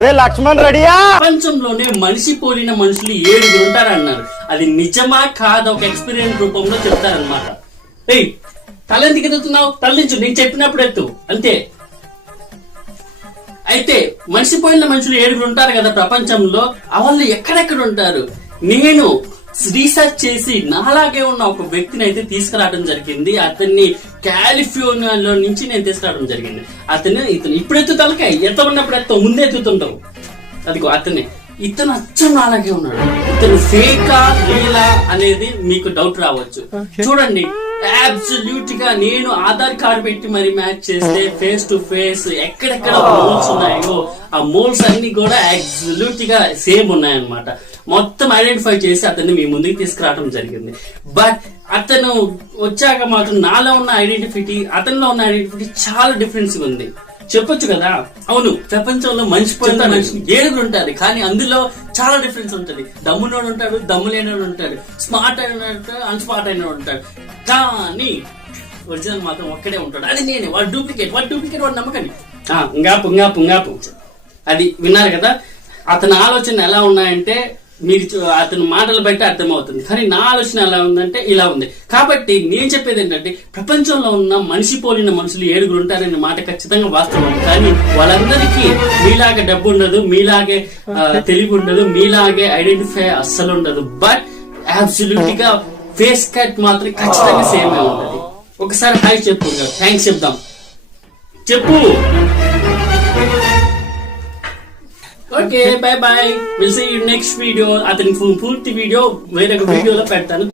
లక్ష్మణ్ రెడీయా? ప్రపంచంలోనే మనిషి పోలిన మనుషులు 7 ఉంటారన్నారు. అది నిజమా కాదా ఒక ఎక్స్పీరియన్స్ రూపంలో చెప్తారనమాట. ఏయ్, తలెందుకు ఎత్తుతున్నావు? తల్లించు, నేను చెప్పినప్పుడు ఎత్తు అంతే. అయితే మనిషి పోయిన మనుషులు 7 ఉంటారు కదా ప్రపంచంలో. వాళ్ళు ఎక్కడెక్కడ ఉంటారు? నేను రీసెర్చ్ చేసి నాలాగే ఉన్న ఒక వ్యక్తిని అయితే తీసుకురావడం జరిగింది. అతన్ని కాలిఫోర్నియాలో నుంచి నేను తీసుకురావడం జరిగింది. ఇతను ఇప్పుడు ఎత్తు తలకాయ ఎత్త ఉన్నప్పుడు ముందే ఎత్తుతుంటావు. అదిగో ఇతను అచ్చం నాలాగే ఉన్నాడు. ఇతను ఫేకా రీలా అనేది మీకు డౌట్ రావచ్చు. చూడండి, అబ్సల్యూట్ గా నేను ఆధార్ కార్డు పెట్టి మరి మ్యాచ్ చేస్తే ఫేస్ టు ఫేస్ ఎక్కడెక్కడ మోల్స్ ఉన్నాయో ఆ మోల్స్ అన్ని కూడా అబ్సల్యూట్ గా సేమ్ ఉన్నాయన్నమాట. మొత్తం ఐడెంటిఫై చేసి అతన్ని మీ ముందుకు తీసుకురావడం జరిగింది. బట్ అతను వచ్చాక మాత్రం నాలో ఉన్న ఐడెంటిటీ అతనిలో ఉన్న ఐడెంటిటీ చాలా డిఫరెన్స్ ఉంది. చెప్పొచ్చు కదా, అవును ప్రపంచంలో మనిషి పోయిన మనిషి 7 ఉంటారు, కానీ అందులో చాలా డిఫరెన్స్ ఉంటుంది. దమ్మునోడు ఉంటాడు, దమ్ము లేనోడు ఉంటాడు, స్మార్ట్ అయిన ఉంటాడు, అన్స్మార్ట్ అయిన ఉంటాడు, కానీ ఒరిజినల్ మాత్రం ఒక్కడే ఉంటాడు. అది నేనే. వాడు డూప్లికేట్ వాడు నమ్మకండి. ఇంగాపు అది విన్నారు కదా. అతని ఆలోచన ఎలా ఉన్నాయంటే మీరు అతని మాటలు బట్టి అర్థమవుతుంది. కానీ నా ఆలోచన ఎలా ఉందంటే ఇలా ఉంది. కాబట్టి నేను చెప్పేది ఏంటంటే ప్రపంచంలో ఉన్న మనిషి పోలిన మనుషులు 7 ఉంటారనే మాట ఖచ్చితంగా వాస్తవం. కానీ వాళ్ళందరికీ మీలాగే డబ్బు ఉండదు, మీలాగే తెలివి ఉండదు, మీలాగే ఐడెంటిఫై అస్సలు ఉండదు. బట్ అబ్సల్యూట్ గా ఫేస్ కట్ మాత్రం ఖచ్చితంగా సేమ్ ఉంటుంది. ఒకసారి హాయ్ చెప్పు, థ్యాంక్స్ చెప్దాం. చెప్పు. Okay, bye bye. Will see you next video. అతనికి పూర్తి వీడియో వేరొక వీడియోలో పెడతాను.